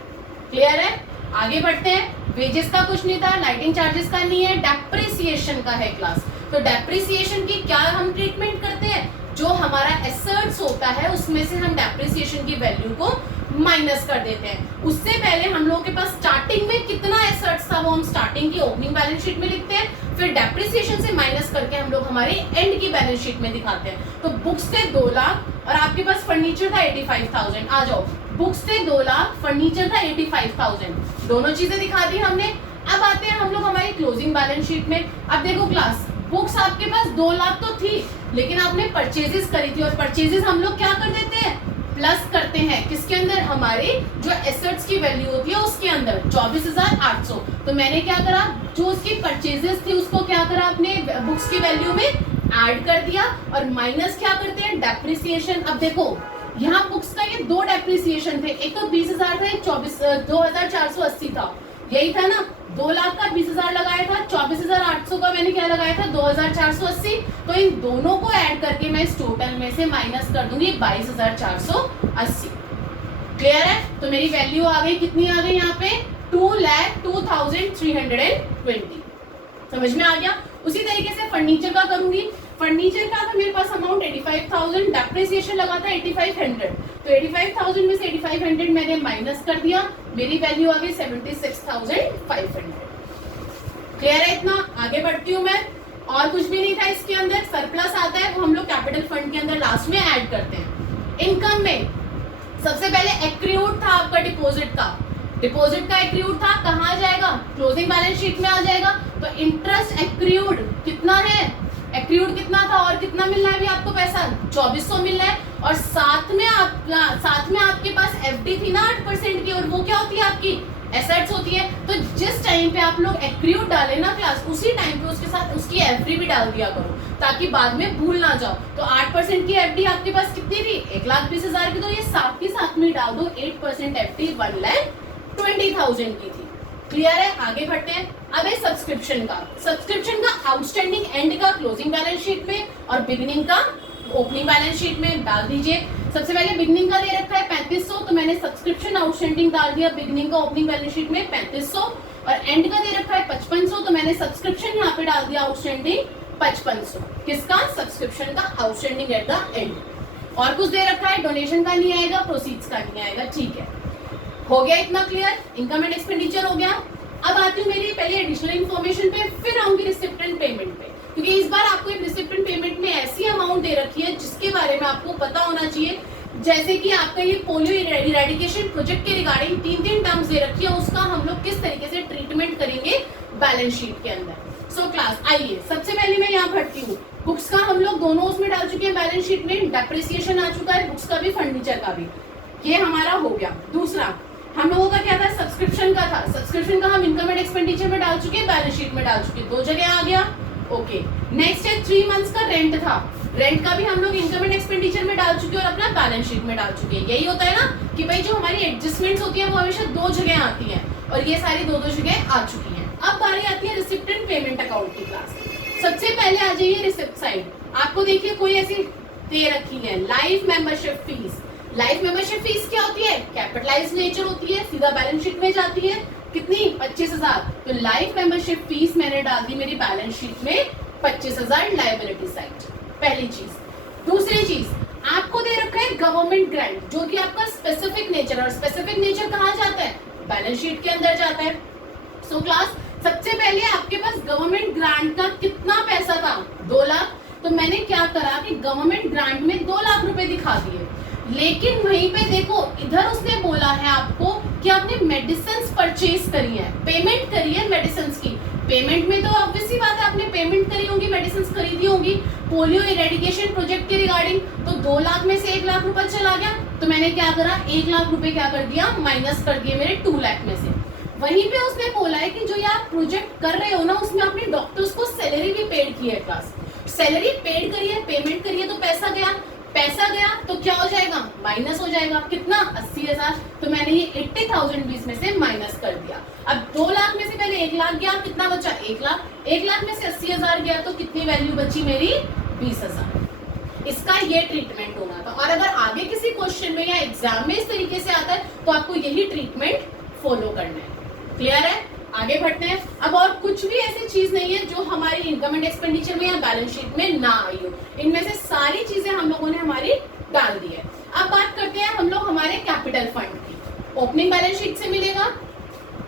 क्लियर है, आगे बढ़ते हैं। वेजेस का कुछ नहीं था, लाइटिंग चार्जेस का नहीं है, डेप्रिसिएशन का है क्लास। तो डेप्रिसिएशन की क्या हम ट्रीटमेंट करते हैं, जो हमारा एसेट्स होता है उसमें से हम डेप्रिसिएशन की वैल्यू को माइनस कर देते हैं। उससे पहले हम लोगों के पास स्टार्टिंग में कितना एसेट्स था वो हम स्टार्टिंग की ओपनिंग बैलेंस शीट में लिखते हैं, फिर डेप्रिसिएशन से माइनस करके हम लोग हमारी एंड की बैलेंस शीट में दिखाते हैं। तो बुक्स थे 2 लाख और आपके पास फर्नीचर था 85,000। आ जाओ, बुक्स थे 2 लाख, फर्नीचर था 85,000, दोनों चीजें दिखा दी हमने। अब आते हैं हम लोग हमारी क्लोजिंग बैलेंस शीट में। अब देखो क्लास, बुक्स आपके पास 2 लाख तो थी, लेकिन आपने परचेजेस करी थी, और परचेजेस हम लोग क्या कर देते हैं प्लस करते हैं किसके अंदर, हमारी जो एसेट्स की वैल्यू होती है उसके अंदर 24,800। तो मैंने क्या करा, जो उसकी परचेजेस थी उसको क्या करा अपने बुक्स की वैल्यू में ऐड कर दिया, और माइनस क्या करते हैं डेप्रिसिएशन। अब देखो यहाँ बुक्स का ये 2 डेप्रिसिएशन थे, एक तो 20,000 था, एक 2,480 था, यही था ना। 2 लाख का 20,000 लगाया था, 24,800 का मैंने क्या लगाया था 2,480। तो इन दोनों को ऐड करके मैं इस टोटल में से माइनस कर दूंगी 22,480। क्लियर है, तो मेरी वैल्यू आ गई, कितनी आ गई यहाँ पे 2,02,320। समझ में आ गया। उसी तरीके से फर्नीचर का करूंगी। फर्नीचर का था मेरे पास अमाउंट 85,000, डेप्रिसिएशन लगा था 8500, तो 85,000 में से 8500 मैंने माइनस कर दिया, मेरी वैल्यू आ गई 76,500। क्लियर है इतना? आगे बढ़ती हूँ मैं। और कुछ भी नहीं था इसके अंदर, सरप्लस आता है वो हम लोग कैपिटल फंड के अंदर लास्ट में ऐड करते हैं। इनकम में सबसे पहले एक्रीयूड था आपका डिपॉजिट का, डिपॉजिट का एक्रीयूड था, कहाँ जाएगा? क्लोजिंग बैलेंस शीट में आ जाएगा। तो इंटरेस्ट एक्रीयूड कितना है? एक्रीयूड कितना था और कितना मिलना है अभी आपको पैसा? 2400 मिलना है। और साथ में आपके पास एफडी थी ना 8% की, और वो क्या होती है आपकी एसेट्स होती है। तो जिस टाइम पे आप लोग एक्रीयूड डाले ना क्लास, उसी टाइम पे उसके साथ उसकी एफडी भी डाल दिया करो ताकि बाद में भूल ना जाओ। तो 8% की एफडी आपके पास कितनी थी? 1,20,000 की, तो ये साथ के साथ में डाल दो 8% एफडी 1,20,000 की थी। क्लियर है? आगे बढ़ते हैं। अब है सब्सक्रिप्शन का आउटस्टैंडिंग एंड का क्लोजिंग बैलेंस शीट में और बिगिनिंग का ओपनिंग बैलेंस शीट में डाल दीजिए। सबसे पहले बिगिनिंग का दे रखा है 3500, तो मैंने सब्सक्रिप्शन आउटस्टैंडिंग डाल दिया बिगिनिंग का ओपनिंग बैलेंस शीट में 3500, और एंड का दे रखा है 5500, तो मैंने सब्सक्रिप्शन यहाँ पे डाल दिया आउटस्टैंडिंग 5500। किसका? सब्सक्रिप्शन का आउटस्टैंडिंग एट द एंड। और कुछ दे रखा है, डोनेशन का नहीं आएगा, प्रोसीड्स का नहीं आएगा। ठीक है, हो गया इतना क्लियर? इनकम एंड एक्सपेंडिचर हो गया। अब आती हूँ मेरी पहले एडिशनल इन्फॉर्मेशन पे, फिर आऊंगी रिसिप्ट एंड पेमेंट पे, क्योंकि इस बार आपको एक रिसिप्ट एंड पेमेंट में ऐसी अमाउंट दे रखी है जिसके बारे में आपको पता होना चाहिए। जैसे कि आपका ये पोलियो इरेडिकेशन प्रोजेक्ट के रिगार्डिंग 3 टर्म्स दे रखी है, उसका हम लोग किस तरीके से ट्रीटमेंट करेंगे बैलेंस शीट के अंदर। सो क्लास आइए, सबसे पहले मैं यहाँ भरती हूँ। बुक्स का हम लोग दोनों उसमें डाल चुके हैं बैलेंस शीट में, डेप्रिसिएशन आ चुका है बुक्स का भी, फर्नीचर का भी, ये हमारा हो गया। दूसरा हम लोगों का क्या था? सब्सक्रिप्शन का था। सब्सक्रिप्शन का हम इनकम एंड एक्सपेंडिचर में डाल चुके, बैलेंस शीट में डाल चुके, 2 जगह आ गया। ओके, नेक्स्ट है 3 मंथ्स का रेंट था, रेंट का भी हम लोग इनकम एंड एक्सपेंडिचर में डाल चुके और अपना बैलेंस शीट में डाल चुके। यही होता है ना कि भाई जो हमारी एडजस्टमेंट्स होती है वो हमेशा 2 जगह आती हैं, और ये सारी 2 जगह आ चुकी हैं। अब बारी आती है रिसिप्ट एंड पेमेंट अकाउंट की क्लास। सबसे पहले आ जाइए रिसिप्ट साइड। आपको देखिए कोई ऐसी दे रखी है, life membership fees. Life membership fees क्या होती है? कैपिटलाइज्ड नेचर होती है, सीधा बैलेंस शीट में जाती है। कितनी? 25,000। तो लाइफ मेंबरशिप फीस मैंने डाल दी मेरी बैलेंस शीट में 25,000 लायबिलिटी साइड, पहली चीज। दूसरी चीज आपको दे रखा है गवर्नमेंट ग्रांट, जो कि आपका स्पेसिफिक नेचर, और स्पेसिफिक नेचर कहाँ जाता है? बैलेंस शीट के अंदर जाता है। सो क्लास सबसे पहले आपके पास गवर्नमेंट ग्रांट का कितना पैसा था? 2 लाख। तो मैंने क्या करा कि गवर्नमेंट ग्रांट में 2 लाख रुपए दिखा दिए, लेकिन वहीं पे देखो इधर उसने बोला है आपको कि आपने मेडिसिन परचेज करी है, पेमेंट करी है मेडिसिन की। पेमेंट में तो ऑब्वियस सी बात है आपने पेमेंट करी होगी, मेडिसिन खरीदी होगी पोलियो इरेडिकेशन प्रोजेक्ट के रिगार्डिंग। तो 2 लाख में से 1 लाख रुपए चला गया, तो मैंने क्या करा, 1 लाख रुपए क्या कर दिया, माइनस कर दिए मेरे 2 लाख में से। वहीं पे उसने बोला है कि जो ये आप प्रोजेक्ट कर रहे हो ना, उसमें आपने डॉक्टर्स को सैलरी भी पेड की है क्लास, सैलरी पेड करी है, पेमेंट करी है, तो पैसा गया, पैसा गया तो क्या हो जाएगा? माइनस हो जाएगा। कितना? 80,000। तो मैंने ये 80,000 बीस में से माइनस कर दिया। अब 2 लाख में से पहले 1 लाख गया, कितना बचा? 1 लाख। 1 लाख में से 80,000 गया तो कितनी वैल्यू बची मेरी? 20,000। इसका ये ट्रीटमेंट होना था। और अगर आगे किसी क्वेश्चन में या एग्जाम में इस तरीके से आता है तो आपको यही ट्रीटमेंट फॉलो करना है। क्लियर है? आगे बढ़ते हैं। अब और कुछ भी ऐसी चीज नहीं है जो हमारी इनकम एंड एक्सपेंडिचर में या बैलेंस शीट में ना आई हो, इनमें से सारी चीजें हम लोगों ने हमारी डाल दी है। अब बात करते हैं हम लोग हमारे कैपिटल फंड की। ओपनिंग बैलेंस शीट से मिलेगा,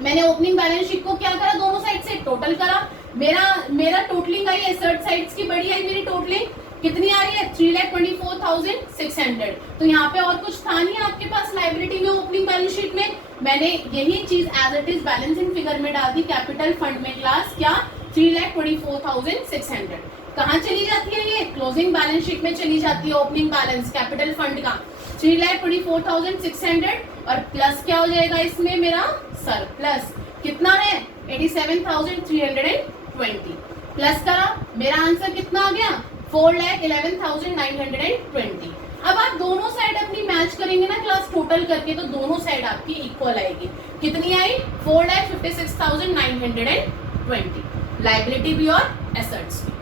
मैंने ओपनिंग बैलेंस शीट को क्या करा, दोनों साइड से टोटल करा। मेरा टोटलिंग आई एसेट साइड्स की, बड़ी आई मेरी टोटलिंग, कितनी आ रही है? 3,24,600। तो यहाँ पे और कुछ था नहीं आपके पास लाइबिलिटी में, ओपनिंग बैलेंस शीट में। मैंने यही चीज as it is balancing figure में डाल दी कैपिटल फंड में क्लास, क्या? 3,24,600। कहाँ चली जाती है ये? क्लोजिंग बैलेंस शीट में चली जाती है ओपनिंग बैलेंस कैपिटल फंड का 3,24,600, और प्लस क्या हो जाएगा इसमें मेरा? सरप्लस कितना है? 87,320। प्लस करा, मेरा आंसर कितना आ गया? 4,11,920। अब आप दोनों साइड अपनी मैच करेंगे ना क्लास टोटल करके, तो दोनों साइड आपकी इक्वल आएगी। कितनी आई? 4,56,920, लाइबिलिटी भी और एसेट्स भी।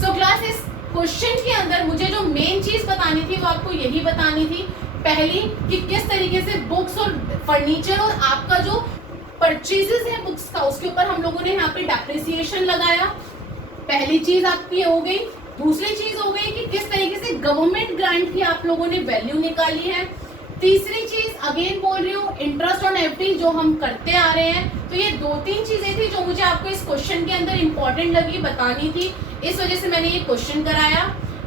सो क्लास इस क्वेश्चन के अंदर मुझे जो मेन चीज बतानी थी वो आपको यही बतानी थी, पहली कि किस तरीके से बुक्स और फर्नीचर और आपका जो परचेजेस है बुक्स का, उसके ऊपर हम लोगों ने यहाँ पे डेप्रिसिएशन लगाया। पहली चीज आपकी हो गई। दूसरी चीज हो गई कि किस तरीके से गवर्नमेंट ग्रांट की आप लोगों ने वैल्यू निकाली है। तीसरी चीज अगेन बोल रही हूँ, इंटरेस्ट ऑन एफडी जो हम करते आ रहे हैं। तो ये 2-3 चीजें थी जो मुझे आपको इस क्वेश्चन के अंदर इंपॉर्टेंट लगी, बतानी थी, इस वजह से मैंने ये क्वेश्चन कराया।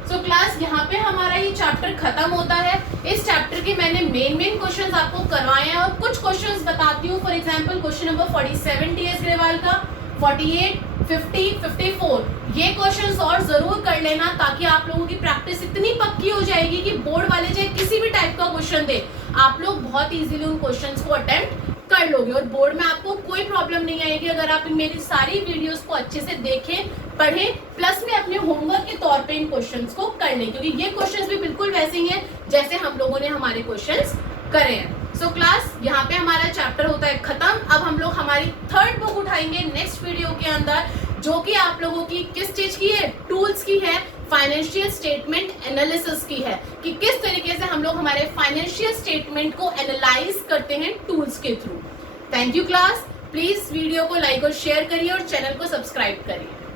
सो क्लास यहाँ पे हमारा ये चैप्टर खत्म होता है। इस चैप्टर के मैंने मेन क्वेश्चंस आपको करवाए हैं और कुछ क्वेश्चंस बताती हूँ। For example question number 47 TS Grewal का, 48, 50, 54 ये क्वेश्चंस और जरूर कर लेना, ताकि आप लोगों की प्रैक्टिस इतनी पक्की हो जाएगी कि बोर्ड वाले चाहे किसी भी टाइप का क्वेश्चन दे, आप लोग बहुत इजीली उन क्वेश्चंस को अटेम्प्ट कर लोगे और बोर्ड में आपको कोई प्रॉब्लम नहीं आएगी अगर आप मेरी सारी वीडियोस को अच्छे से देखें, पढ़ें, प्लस में अपने होमवर्क के तौर पे इन क्वेश्चंस को कर लें, क्योंकि ये क्वेश्चंस भी बिल्कुल वैसे ही हैं जैसे हम लोगों ने हमारे क्वेश्चंस करे हैं। सो क्लास यहाँ पे हमारा चैप्टर होता है खत्म। अब हम लोग हमारी थर्ड बुक उठाएंगे नेक्स्ट वीडियो के अंदर, जो कि आप लोगों की किस चीज की है, टूल्स की है, फाइनेंशियल स्टेटमेंट एनालिसिस की है, कि किस तरीके से हम लोग हमारे फाइनेंशियल स्टेटमेंट को एनालाइज करते हैं टूल्स के through. Thank you class, please video को लाइक और शेयर करिए और चैनल को सब्सक्राइब करिए।